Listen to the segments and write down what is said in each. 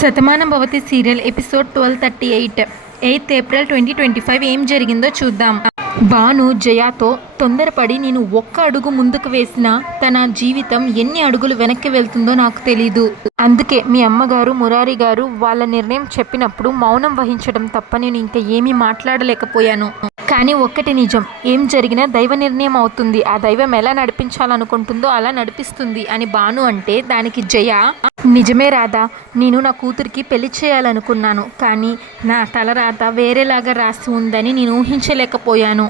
Shatamanam Bhavati serial episode 1238 8 April 2025 ఏం జరిగిందో చూద్దాం. భాను జయాతో తొందరపడి నేను ఒక్క అడుగు ముందుకు వేసినా తన జీవితం ఎన్ని అడుగులు వెనక్కి వెళ్తుందో నాకు తెలీదు. అందుకే మీ అమ్మగారు మురారి గారు వాళ్ళ నిర్ణయం చెప్పినప్పుడు మౌనం వహించడం తప్ప నేను ఇంకా ఏమీ మాట్లాడలేకపోయాను. కానీ ఒక్కటి నిజం, ఏం జరిగినా దైవ నిర్ణయం అవుతుంది. ఆ దైవం ఎలా నడిపించాలనుకుంటుందో అలా నడిపిస్తుంది అని భాను అంటే దానికి జయ, నిజమే రాధా, నేను నా కూతురికి పెళ్లి చేయాలనుకున్నాను, కానీ నా తలరాత వేరేలాగా రాసి ఉందని నేను ఊహించలేకపోయాను.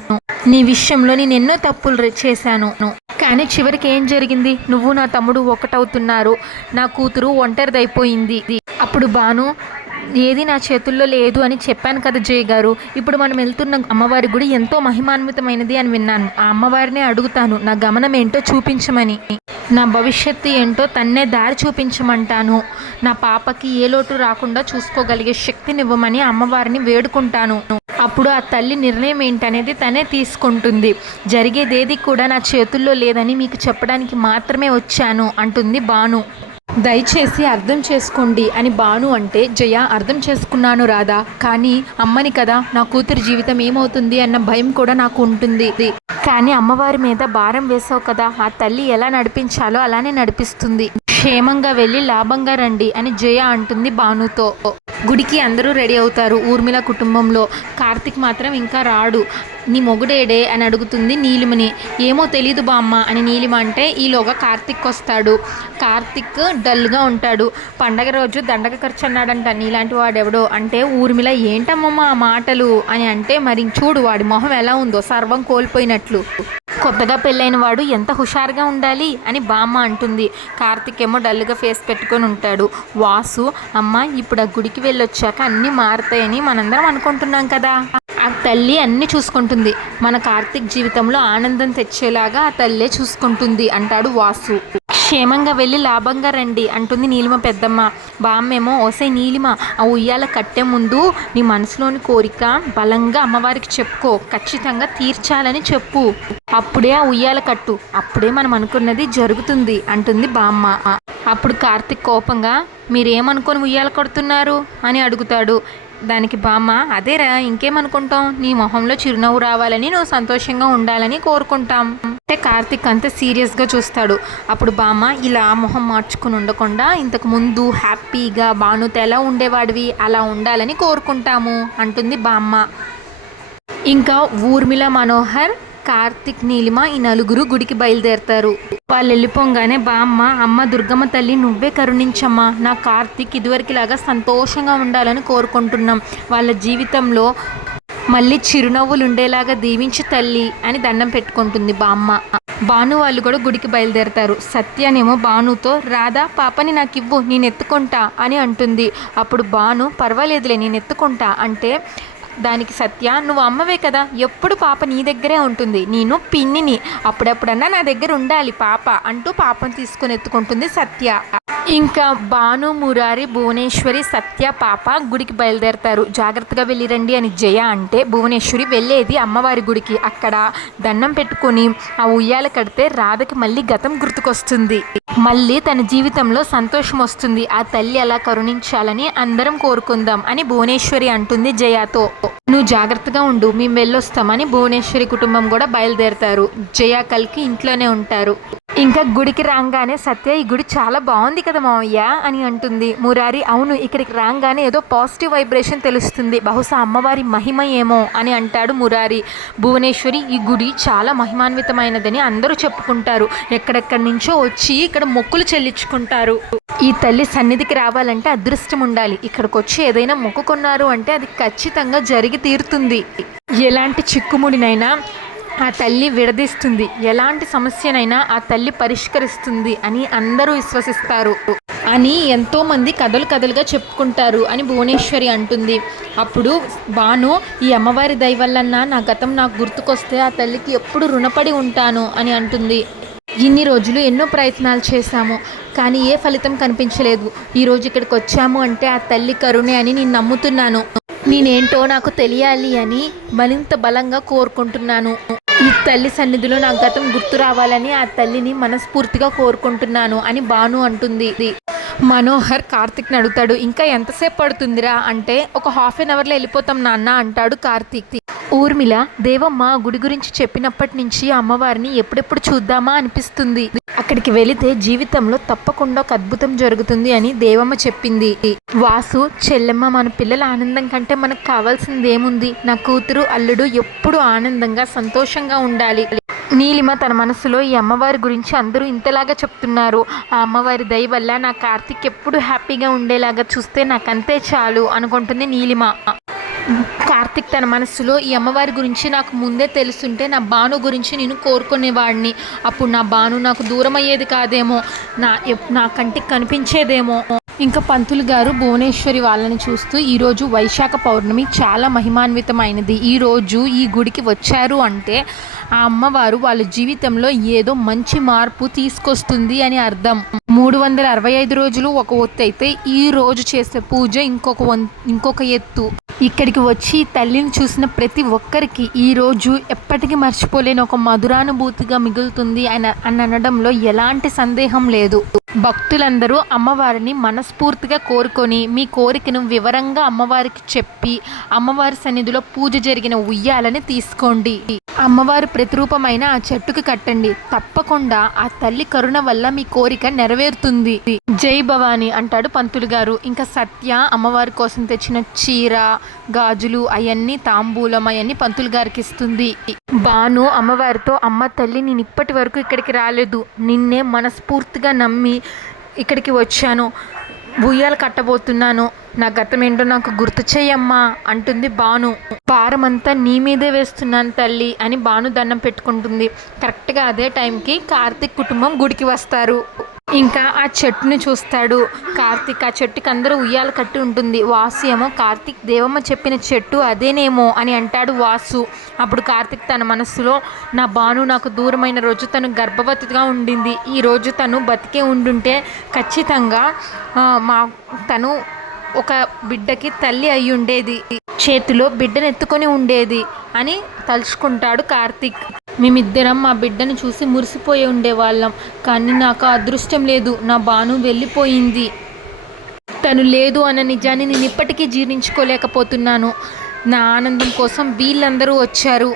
నీ విషయంలో నేను ఎన్నో తప్పులు చేశాను, కానీ చివరికి ఏం జరిగింది, నువ్వు నా తమ్ముడు ఒకటవుతున్నారు, నా కూతురు ఒంటరిదైపోయింది. అప్పుడు భాను, ఏది నా చేతుల్లో లేదు అని చెప్పాను కదా జయ గారు. ఇప్పుడు మనం వెళ్తున్న అమ్మవారి గుడి ఎంతో మహిమాన్వితమైనది అని విన్నాను. ఆ అమ్మవారినే అడుగుతాను నా గమనం ఏంటో చూపించమని, నా భవిష్యత్తు ఏంటో తన్నే దారి చూపించమంటాను. నా పాపకి ఏ లోటు రాకుండా చూసుకోగలిగే శక్తినివ్వమని అమ్మవారిని వేడుకుంటాను. అప్పుడు ఆ తల్లి నిర్ణయం ఏంటనేది తనే తీసుకుంటుంది. జరిగేదేది కూడా నా చేతుల్లో లేదని మీకు చెప్పడానికి మాత్రమే వచ్చాను అంటుంది భాను. దయచేసి అర్థం చేసుకోండి అని భాను అంటే జయ, అర్థం చేసుకున్నాను రాధా, కానీ అమ్మని కదా, నా కూతురి జీవితం ఏమవుతుంది అన్న భయం కూడా నాకు ఉంటుంది. కానీ అమ్మవారి మీద భారం వేసావు కదా, ఆ తల్లి ఎలా నడిపించాలో అలానే నడిపిస్తుంది. క్షేమంగా వెళ్ళి లాభంగా రండి అని జయ అంటుంది భానుతో. గుడికి అందరూ రెడీ అవుతారు ఊర్మిళ కుటుంబంలో. కార్తిక్ మాత్రం ఇంకా రాడు. నీ మొగుడేడే అని అడుగుతుంది నీలిమని. ఏమో తెలీదు బామ్మ అని నీలిమ అంటే ఈలోగా కార్తిక్ వస్తాడు. కార్తిక్ డల్గా ఉంటాడు. పండగ రోజు దండగ ఖర్చు అన్నాడంట నీలాంటి వాడెవడో అంటే ఊర్మిళ ఏంటమ్మమ్మ ఆ మాటలు అని అంటే, మరి చూడు వాడి మొహం ఎలా ఉందో, సర్వం కోల్పోయినట్లు. కొత్తగా పెళ్ళైన వాడు ఎంత హుషారుగా ఉండాలి అని బామ్మ అంటుంది. కార్తిక్ ఏమో డల్గా ఫేస్ పెట్టుకొని ఉంటాడు. వాసు, అమ్మ ఇప్పుడు ఆ గుడికి వెళ్ళొచ్చాక అన్నీ మారుతాయని మనందరం అనుకుంటున్నాం కదా, ఆ తల్లి అన్నీ చూసుకుంటుంది, మన కార్తిక్ జీవితంలో ఆనందం తెచ్చేలాగా ఆ తల్లే చూసుకుంటుంది అంటాడు వాసు. క్షేమంగా వెళ్ళి లాభంగా రండి అంటుంది నీలిమ పెద్దమ్మ. బామ్మేమో, ఓసే నీలిమ, ఆ ఉయ్యాల కట్టే ముందు నీ మనసులోని కోరిక బలంగా అమ్మవారికి చెప్పుకో, ఖచ్చితంగా తీర్చాలని చెప్పు, అప్పుడే ఆ ఉయ్యాల కట్టు, అప్పుడే మనం అనుకున్నది జరుగుతుంది అంటుంది బామ్మ. అప్పుడు కార్తిక్ కోపంగా, మీరేమనుకొని ఉయ్యాల కడుతున్నారు అని అడుగుతాడు. దానికి బామ్మ, అదేరా ఇంకేమనుకుంటాం, నీ మొహంలో చిరునవ్వు రావాలని, నువ్వు సంతోషంగా ఉండాలని కోరుకుంటాం అంటే కార్తిక్ అంత సీరియస్గా చూస్తాడు. అప్పుడు బామ్మ, ఇలా మొహం మార్చుకుని ఉండకుండా ఇంతకు ముందు హ్యాపీగా భానుతో ఎలా ఉండేవాడివి అలా ఉండాలని కోరుకుంటాము అంటుంది బామ్మ. ఇంకా ఊర్మిళ, మనోహర్, కార్తిక్, నీలిమ ఈ నలుగురు గుడికి బయలుదేరతారు. వాళ్ళు వెళ్ళిపోగానే బామ్మ, అమ్మ దుర్గమ్మ తల్లి నువ్వే కరుణించమ్మా, నా కార్తిక్ ఇదివరకులాగా సంతోషంగా ఉండాలని కోరుకుంటున్నాం, వాళ్ళ జీవితంలో మళ్ళీ చిరునవ్వులు ఉండేలాగా దీవించి తల్లి అని దండం పెట్టుకుంటుంది బామ్మ. భాను వాళ్ళు కూడా గుడికి బయలుదేరతారు. సత్యనేమో భానుతో, రాధా పాపని నాకు ఇవ్వు, నేను ఎత్తుకుంటా అని అంటుంది. అప్పుడు భాను, పర్వాలేదులే నేను ఎత్తుకుంటా అంటే దానికి సత్య, నువ్వు అమ్మవే కదా, ఎప్పుడు పాప నీ దగ్గరే ఉంటుంది, నేను పిన్నిని, అప్పుడప్పుడన్నా నా దగ్గర ఉండాలి పాప అంటూ పాపను తీసుకుని ఎత్తుకుంటుంది సత్య. ఇంకా భాను, మురారి, భువనేశ్వరి, సత్య, పాప గుడికి బయలుదేరతారు. జాగ్రత్తగా వెళ్ళిరండి అని జయ అంటే భువనేశ్వరి వెళ్ళేది అమ్మవారి గుడికి. అక్కడ దండం పెట్టుకొని ఆ ఉయ్యాల కడితే రాధకి మళ్ళీ గతం గుర్తుకొస్తుంది. మళ్ళీ తన జీవితంలో సంతోషం వస్తుంది. ఆ తల్లి అలా కరుణించాలని అందరం కోరుకుందాం అని భువనేశ్వరి అంటుంది జయతో. నువ్వు జాగ్రత్తగా ఉండు, మేము వెళ్ళొస్తామని భువనేశ్వరి కుటుంబం కూడా బయలుదేరతారు. జయ కల్కి ఇంట్లోనే ఉంటారు. ఇంకా గుడికి రాగానే సత్య, ఈ గుడి చాలా బాగుంది కదా మావయ్య అని అంటుంది. మురారి, అవును, ఇక్కడికి రాగానే ఏదో పాజిటివ్ వైబ్రేషన్ తెలుస్తుంది, బహుశా అమ్మవారి మహిమ ఏమో అని అంటాడు మురారి. భువనేశ్వరి, ఈ గుడి చాలా మహిమాన్వితమైనదని అందరూ చెప్పుకుంటారు, ఎక్కడెక్కడి నుంచో వచ్చి ఇక్కడ మొక్కులు చెల్లించుకుంటారు. ఈ తల్లి సన్నిధికి రావాలంటే అదృష్టం ఉండాలి, ఇక్కడికి వచ్చి ఏదైనా మొక్కుకున్నారు అంటే అది ఖచ్చితంగా జరిగి తీరుతుంది, ఎలాంటి చిక్కుముడినైనా ఆ తల్లి విడదీస్తుంది, ఎలాంటి సమస్యనైనా ఆ తల్లి పరిష్కరిస్తుంది అని అందరూ విశ్వసిస్తారు అని ఎంతోమంది కథలుగా చెప్పుకుంటారు అని భువనేశ్వరి అంటుంది. అప్పుడు భాను, ఈ అమ్మవారి దయ వల్లన్నా నా గతం నాకు గుర్తుకొస్తే ఆ తల్లికి ఎప్పుడు రుణపడి ఉంటాను అని అంటుంది. ఇన్ని రోజులు ఎన్నో ప్రయత్నాలు చేశాము, కానీ ఏ ఫలితం కనిపించలేదు. ఈరోజు ఇక్కడికి వచ్చాము అంటే ఆ తల్లి కరుణే అని నేను నమ్ముతున్నాను, నేనేంటో నాకు తెలియాలి అని మరింత బలంగా కోరుకుంటున్నాను. ఈ తల్లి సన్నిధిలో నా గతం గుర్తు రావాలని ఆ తల్లిని మనస్ఫూర్తిగా కోరుకుంటున్నాను అని భాను అంటుంది. మనోహర్ కార్తిక్ని అడుగుతాడు, ఇంకా ఎంతసేపు పడుతుందిరా అంటే, ఒక హాఫ్ అన్ అవర్లో వెళ్ళిపోతాం నాన్న అంటాడు కార్తిక్. ఊర్మిళ, దేవమ్మ గుడి గురించి చెప్పినప్పటి నుంచి అమ్మవారిని ఎప్పుడెప్పుడు చూద్దామా అనిపిస్తుంది. అక్కడికి వెళితే జీవితంలో తప్పకుండా ఒక అద్భుతం జరుగుతుంది అని దేవమ్మ చెప్పింది. వాసు, చెల్లెమ్మ, మన పిల్లల ఆనందం కంటే మనకు కావాల్సింది ఏముంది? నా కూతురు అల్లుడు ఎప్పుడు ఆనందంగా సంతోషంగా ఉండాలి. నీలిమ తన మనసులో ఈ అమ్మవారి గురించి అందరూ ఇంతలాగా చెప్తున్నారు, ఆ అమ్మవారి దయ వల్ల నా కార్తిక్ ఎప్పుడు హ్యాపీగా ఉండేలాగా చూస్తే నాకంతే చాలు అనుకుంటుంది నీలిమ. కార్తిక్ తన మనసులో, ఈ అమ్మవారి గురించి నాకు ముందే తెలుసుంటే నా బాను గురించి నేను కోరుకునేవాడిని, అప్పుడు నా బాను నాకు దూరం అయ్యేది కాదేమో, నా కంటికి కనిపించేదేమో. ఇంకా పంతులు గారు భువనేశ్వరి వాళ్ళని చూస్తూ, ఈరోజు వైశాఖ పౌర్ణమి చాలా మహిమాన్వితమైనది, ఈరోజు ఈ గుడికి వచ్చారు అంటే ఆ అమ్మవారు వాళ్ళ జీవితంలో ఏదో మంచి మార్పు తీసుకొస్తుంది అని అర్థం. 365 రోజులు ఒక ఒత్తు అయితే ఈ రోజు చేసే పూజ ఇంకొక ఎత్తు. ఇక్కడికి వచ్చి తల్లిని చూసిన ప్రతి ఒక్కరికి ఈరోజు ఎప్పటికీ మర్చిపోలేని ఒక మధురానుభూతిగా మిగులుతుంది అని అనడంలో ఎలాంటి సందేహం లేదు. భక్తులందరూ అమ్మవారిని మనస్ఫూర్తిగా కోరుకొని మీ కోరికను వివరంగా అమ్మవారికి చెప్పి అమ్మవారి సన్నిధిలో పూజ జరిగిన ఉయ్యాలని తీసుకోండి. అమ్మవారి ప్రతిరూపమైన ఆ చెట్టుకు కట్టండి, తప్పకుండా ఆ తల్లి కరుణ వల్ల మీ కోరిక నెరవేరుతుంది. జై భవాని అంటాడు పంతులు గారు. ఇంకా సత్య అమ్మవారి కోసం తెచ్చిన చీర, గాజులు, అవన్నీ తాంబూలం అవన్నీ పంతులు గారికి ఇస్తుంది. బాను అమ్మవారితో, అమ్మ తల్లి, నేను ఇప్పటి వరకు ఇక్కడికి రాలేదు, నిన్నే మనస్ఫూర్తిగా నమ్మి ఇక్కడికి వచ్చాను, ఉయ్యాలు కట్టబోతున్నాను, నా గతం ఏంటో నాకు గుర్తు చెయ్యమ్మా అంటుంది బాను. భారమంతా నీ మీదే వేస్తున్నాను తల్లి అని బాను దండం పెట్టుకుంటుంది. కరెక్ట్గా అదే టైంకి కార్తిక్ కుటుంబం గుడికి వస్తారు. ఇంకా ఆ చెట్టుని చూస్తాడు కార్తిక్. ఆ చెట్టుకి అందరూ ఉయ్యాలు కట్టి ఉంటుంది. వాసు ఏమో, కార్తిక్, దేవమ్మ చెప్పిన చెట్టు అదేనేమో అని అంటాడు వాసు. అప్పుడు కార్తిక్ తన మనస్సులో, నా బాను నాకు దూరమైన రోజు తను గర్భవతిగా ఉండింది, ఈరోజు తను బతికే ఉండుంటే ఖచ్చితంగా తను ఒక బిడ్డకి తల్లి అయి ఉండేది, చేతిలో బిడ్డను ఎత్తుకొని ఉండేది అని తలుచుకుంటాడు కార్తిక్. మేమిద్దరం మా బిడ్డను చూసి మురిసిపోయి ఉండేవాళ్ళం, కానీ నాకు అదృష్టం లేదు, నా బాను వెళ్ళిపోయింది, తను లేదు అన్న నిజాన్ని నేను ఇప్పటికీ జీర్ణించుకోలేకపోతున్నాను. నా ఆనందం కోసం వీళ్ళందరూ వచ్చారు,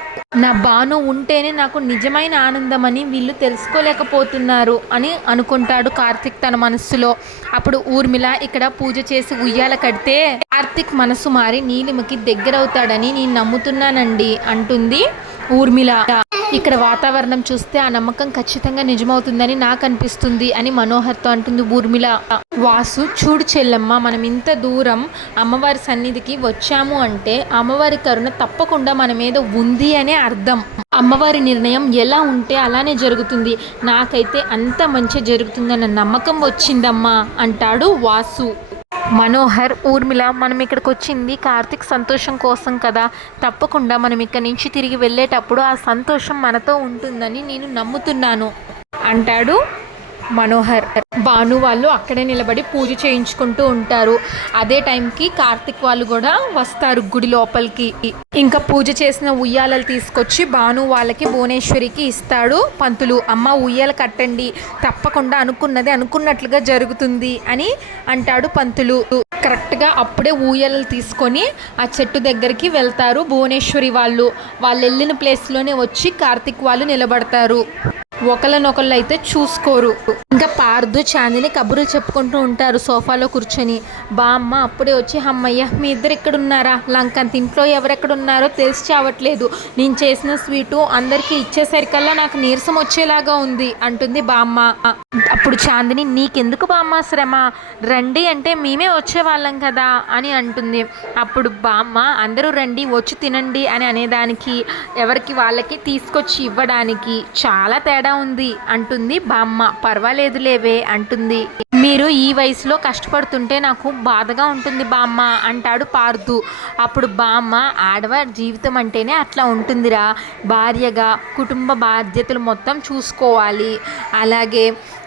నా బాను ఉంటేనే నాకు నిజమైన ఆనందం అని వీళ్ళు తెలుసుకోలేకపోతున్నారు అని అనుకుంటాడు కార్తిక్ తన మనస్సులో. అప్పుడు ఊర్మిళ ఇక్కడ పూజ చేసి ఉయ్యాల కడితే కార్తిక్ మనసు మారి నీలిమకి దగ్గరవుతాడని నేను నమ్ముతున్నానండి అంటుంది ఊర్మిళ. ఇక్కడ వాతావరణం చూస్తే ఆ నమ్మకం ఖచ్చితంగా నిజమవుతుందని నాకు అనిపిస్తుంది అని మనోహర్తో అంటుంది ఊర్మిళ. వాసు, చూడు చెల్లమ్మ, మనం ఇంత దూరం అమ్మవారి సన్నిధికి వచ్చాము అంటే అమ్మవారి కరుణ తప్పకుండా మన మీద ఉంది అనే అర్థం. అమ్మవారి నిర్ణయం ఎలా ఉంటే అలానే జరుగుతుంది, నాకైతే అంత మంచి జరుగుతుందన్న నమ్మకం వచ్చిందమ్మా అంటాడు వాసు. మనోహర్, ఊర్మిళ, మనం ఇక్కడికి వచ్చింది కార్తిక్ సంతోషం కోసం కదా, తప్పకుండా మనం ఇక్కడి నుంచి తిరిగి వెళ్ళేటప్పుడు ఆ సంతోషం మనతో ఉంటుందని నేను నమ్ముతున్నాను అంటాడు మనోహర్. భాను వాళ్ళు అక్కడే నిలబడి పూజ చేయించుకుంటూ ఉంటారు. అదే టైంకి కార్తిక్ వాళ్ళు కూడా వస్తారు గుడి లోపలికి. ఇంకా పూజ చేసిన ఉయ్యాలలు తీసుకొచ్చి భాను వాళ్ళకి, భువనేశ్వరికి ఇస్తాడు పంతులు. అమ్మ ఉయ్యాల కట్టండి, తప్పకుండా అనుకున్నది అనుకున్నట్లుగా జరుగుతుంది అని అంటాడు పంతులు. కరెక్ట్గా అప్పుడే ఊయలలు తీసుకొని ఆ చెట్టు దగ్గరికి వెళ్తారు భువనేశ్వరి వాళ్ళు. వాళ్ళు వెళ్ళిన ప్లేస్లోనే వచ్చి కార్తిక్ వాళ్ళు నిలబడతారు. ఒకళ్ళనొకళ్ళు అయితే చూసుకోరు. ఇంకా పార్దు, చాందిని కబుర్లు చెప్పుకుంటూ ఉంటారు సోఫాలో కూర్చొని. బామ్మ అప్పుడే వచ్చి, అమ్మయ్య మీ ఇద్దరు ఎక్కడున్నారా, లంకంత ఇంట్లో ఎవరెక్కడున్నారో తెలిసి చావట్లేదు, నేను చేసిన స్వీటు అందరికీ ఇచ్చేసరికల్లా నాకు నీరసం వచ్చేలాగా ఉంది అంటుంది బామ్మ. అప్పుడు చాందిని, నీకెందుకు బామ్మ శ్రమ, రండి అంటే మేమే వచ్చేవాళ్ళం కదా అని అంటుంది. అప్పుడు బామ్మ, అందరూ రండి వచ్చి తినండి అని అనేదానికి ఎవరికి వాళ్ళకి తీసుకొచ్చి ఇవ్వడానికి చాలా తేడా ఉంది అంటుంది బామ్మ. పర్వాలేదులేవే అంటుంది. మీరు ఈ వయసులో కష్టపడుతుంటే నాకు బాధగా ఉంటుంది బామ్మ అంటాడు పార్దు. అప్పుడు బామ్మ, ఆడవారి జీవితం అంటేనే అట్లా ఉంటుందిరా, భార్యగా కుటుంబ బాధ్యతలు మొత్తం చూసుకోవాలి, అలాగే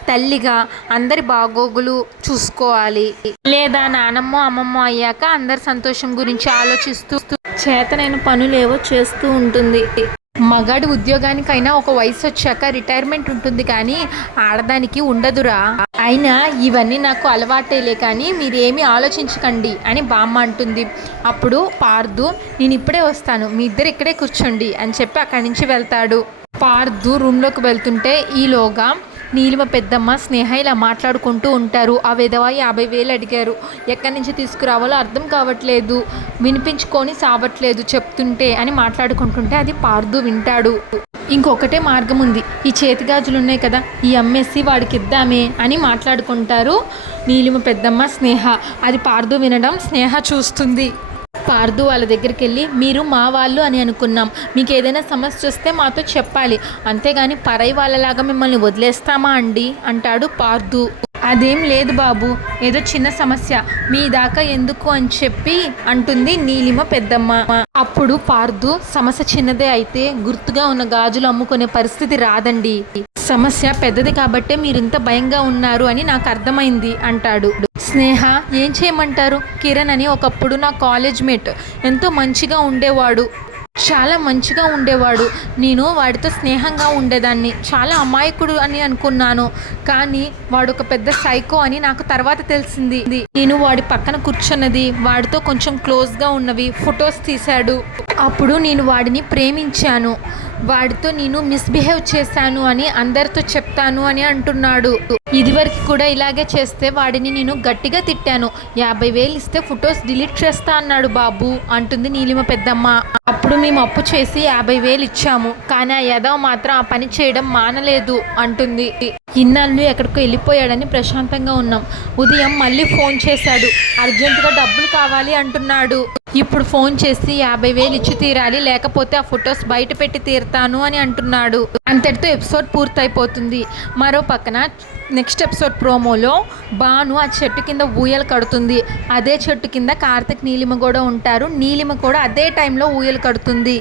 తల్లిగా అందరి బాగోగులు చూసుకోవాలి, లేదా నానమ్మ అమ్మమ్మ అయ్యాక అందరి సంతోషం గురించి ఆలోచిస్తూ చేతనైన పనులేవో చేస్తూ ఉంటుంది. మగాడి ఉద్యోగానికైనా ఒక వయసు వచ్చాక రిటైర్మెంట్ ఉంటుంది కానీ ఆడదానికి ఉండదురా. అయినా ఇవన్నీ నాకు అలవాటేలే కానీ మీరేమీ ఆలోచించకండి అని బామ్మ అంటుంది. అప్పుడు పార్దు నేను ఇప్పుడే వస్తాను, మీ ఇద్దరు ఇక్కడే కూర్చోండి అని చెప్పి అక్కడి నుంచి వెళ్తాడు. పార్దు రూమ్లోకి వెళ్తుంటే ఈలోగా నీలిమ పెద్దమ్మ స్నేహ ఇలా మాట్లాడుకుంటూ ఉంటారు. ఆ విధవ 50,000 అడిగారు, ఎక్కడి నుంచి తీసుకురావాలో అర్థం కావట్లేదు, వినిపించుకొని సావట్లేదు చెప్తుంటే అని మాట్లాడుకుంటుంటే అది పార్దు వింటాడు. ఇంకొకటే మార్గం ఉంది, ఈ చేతిగాజులు ఉన్నాయి కదా ఈ అమ్మేసి వాడికి ఇద్దామే అని మాట్లాడుకుంటారు నీలిమ పెద్దమ్మ స్నేహ. అది పార్దు వినడం స్నేహ చూస్తుంది. పార్దు వాళ్ళ దగ్గరికి వెళ్ళి మీరు మా వాళ్ళు అని అనుకున్నాం, మీకు ఏదైనా సమస్య వస్తే మాతో చెప్పాలి, అంతేగాని పరై వాళ్ళలాగా మిమ్మల్ని వదిలేస్తామా అండి అంటాడు పార్దు. అదేం లేదు బాబు, ఏదో చిన్న సమస్య, మీ దాకా ఎందుకు అని చెప్పి అంటుంది నీలిమ పెద్దమ్మ. అప్పుడు పార్దు సమస్య చిన్నదే అయితే గుర్తుగా ఉన్న గాజులు అమ్ముకునే పరిస్థితి రాదండి, సమస్య పెద్దది కాబట్టే మీరింత భయంగా ఉన్నారు అని నాకు అర్థమైంది అంటాడు. స్నేహ ఏం చేయమంటారు, కిరణ్ అని ఒకప్పుడు నా కాలేజ్ మేట్, ఎంతో మంచిగా ఉండేవాడు, చాలా మంచిగా ఉండేవాడు, నేను వాడితో స్నేహంగా ఉండేదాన్ని, చాలా అమాయకుడు అని అనుకున్నాను, కానీ వాడు ఒక పెద్ద సైకో అని నాకు తర్వాత తెలిసింది. నేను వాడి పక్కన కూర్చున్నది, వాడితో కొంచెం క్లోజ్గా ఉన్నవి ఫొటోస్ తీశాడు, అప్పుడు నేను వాడిని ప్రేమించాను, వాడితో నేను మిస్బిహేవ్ చేశాను అని అందరితో చెప్తాను అని అంటున్నాడు. ఇదివరకు కూడా ఇలాగే చేస్తే వాడిని నేను గట్టిగా తిట్టాను, 50,000 ఇస్తే ఫొటోస్ డిలీట్ చేస్తా అన్నాడు బాబు అంటుంది నీలిమ పెద్దమ్మ. అప్పుడు మేము అప్పు చేసి 50,000 ఇచ్చాము, కానీ ఆ యదవ మాత్రం ఆ పని చేయడం మానలేదు అంటుంది. ఇన్నాళ్ళు ఎక్కడికో వెళ్ళిపోయాడని ప్రశాంతంగా ఉన్నాం, ఉదయం మళ్ళీ ఫోన్ చేశాడు, అర్జెంటుగా డబ్బులు కావాలి అంటున్నాడు. ఇప్పుడు ఫోన్ చేసి 50,000 ఇచ్చి తీరాలి, లేకపోతే ఆ ఫొటోస్ బయట పెట్టి తీరుతాను అని అంటున్నాడు. అంతటితో ఎపిసోడ్ పూర్తయిపోతుంది. మరో పక్కన నెక్స్ట్ ఎపిసోడ్ ప్రోమోలో బాను ఆ చెట్టు కింద ఊయలు కడుతుంది, అదే చెట్టు కింద కార్తిక్ నీలిమ కూడా ఉంటారు, నీలిమ కూడా అదే టైంలో ఊయలు కడుతుంది.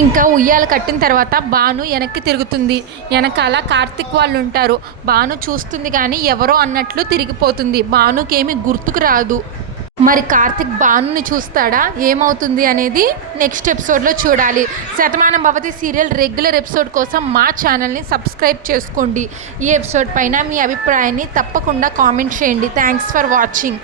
ఇంకా ఉయ్యాల కట్టిన తర్వాత బాను వెనక్కి తిరుగుతుంది, వెనకాల కార్తిక్ వాళ్ళు ఉంటారు, బాను చూస్తుంది కానీ ఎవరో అన్నట్లు తిరిగిపోతుంది, బానుకేమీ గుర్తుకు రాదు. మరి కార్తిక్ బానుని చూస్తాడా, ఏమవుతుంది అనేది నెక్స్ట్ ఎపిసోడ్లో చూడాలి. Shatamanam Bhavati serial regular episode కోసం మా ఛానల్ని సబ్స్క్రైబ్ చేసుకోండి. ఈ ఎపిసోడ్ పైన మీ అభిప్రాయాన్ని తప్పకుండా కామెంట్ చేయండి. Thanks for watching.